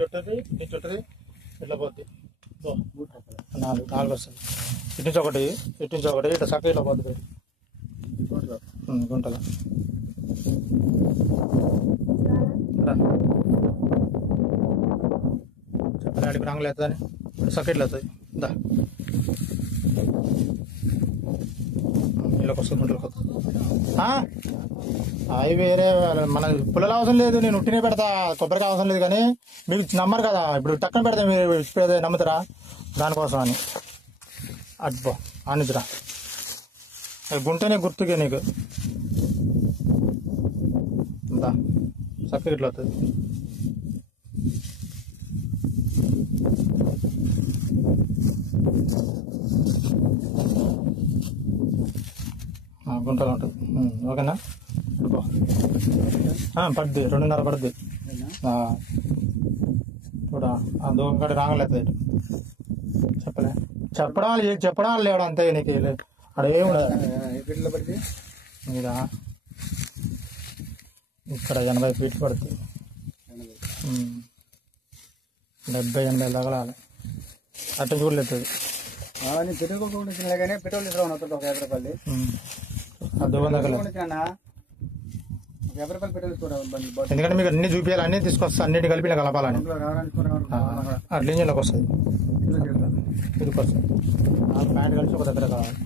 చుట్టది ఇట్లా పోద్ది నాలుగు వస్తుంది ఇటు నుంచి ఒకటి ఇట్లా చక్క ఇట్లా పోద్ది గుంటల చెప్పడానికి రంగులు అవుతుందని ఇప్పుడు చక్క ఇట్లా అవుతుంది దా ఇళ్ళకి వస్తుంది గుంటలకు వస్తుంది అవి వేరే మన పుల్లలు అవసరం లేదు, నేను ఉట్టినే పెడతా, కొబ్బరికి అవసరం లేదు. కానీ మీరు నమ్మరు కదా, ఇప్పుడు టక్కన పెడతా మీరు నమ్ముతారా దానికోసం అని. అబ్బో ఆనిద్రా గుంటనే గుర్తుకే నీకు చక్కగా ఇట్లా అవుతుంది. గుంటలు ఉంటుంది. ఓకేనా పడుద్ది 2.5 పడుద్ది కూడా దూరం రాగలేదు. చెప్పడం లేవడం అంతే నీకు అడేముండదు. మీరా ఇక్కడ 80 ఫీట్లు పడుతుంది. 70-80 తగలాలి అట్ట చూడలేదు. పెట్రోల్ తీసుకురావు ఒక 50 రూపాయలు ఎందుకంటే మీకు అన్ని చూపించాలి, అన్ని తీసుకొస్తా, అన్నిటి కలిపి కలపాలని అట్లా ఇంజన్లోకి వస్తుంది. ఇదికి వస్తుంది ప్యాంట్ కలిసి ఒక దగ్గర కావాలి.